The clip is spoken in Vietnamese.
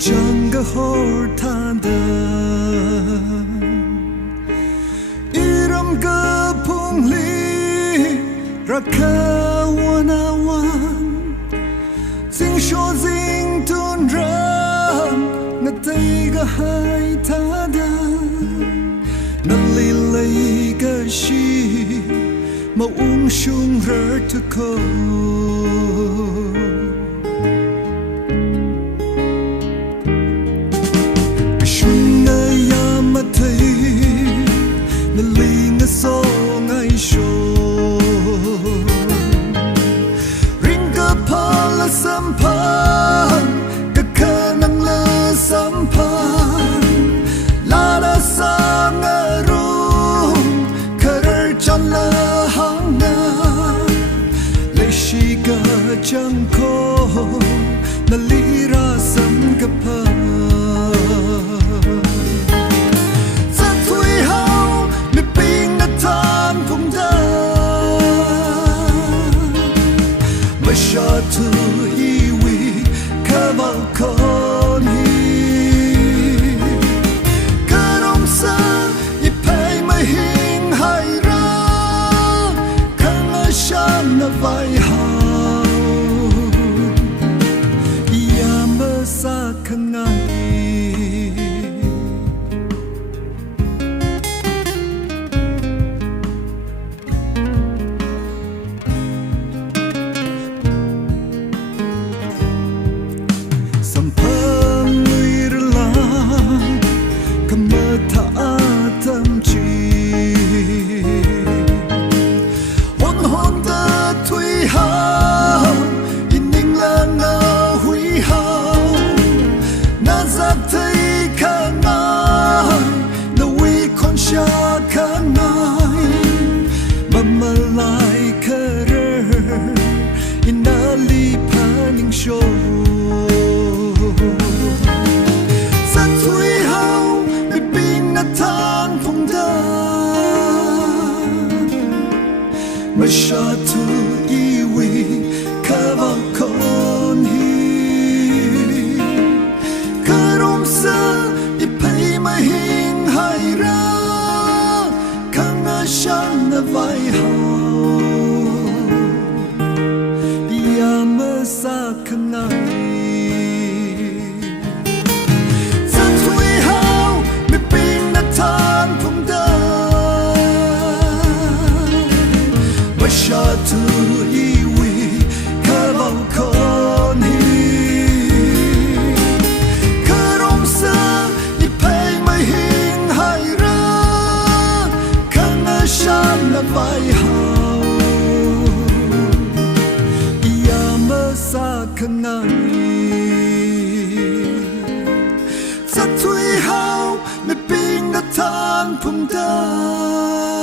Ngachang hor thanda iram ga phungli rakha wanawan sing sho sing tun ram ngatai ga hai thada nali lei ga shi ma shung ra to ko so ngai sho ring ka pala sampan ka kanang la sampan la la sang ru karar chan la hang na le shi ka chang ko na li ra sam ka pa to iwi kamal koni karom sa ipay mahing haira kang asyan na vai hao iyama sa kangai Mashatu iwi kavakoni karom sa ipay mahing haira kang asyan na vai hao iyama sa kanai sa tui hao mi ping na tan phung da Mashatu iwi kavakoni karom sa ipay mahing haira kang asyan na vai hao iyama sa kanai sa tui hao mi ping na tan phung da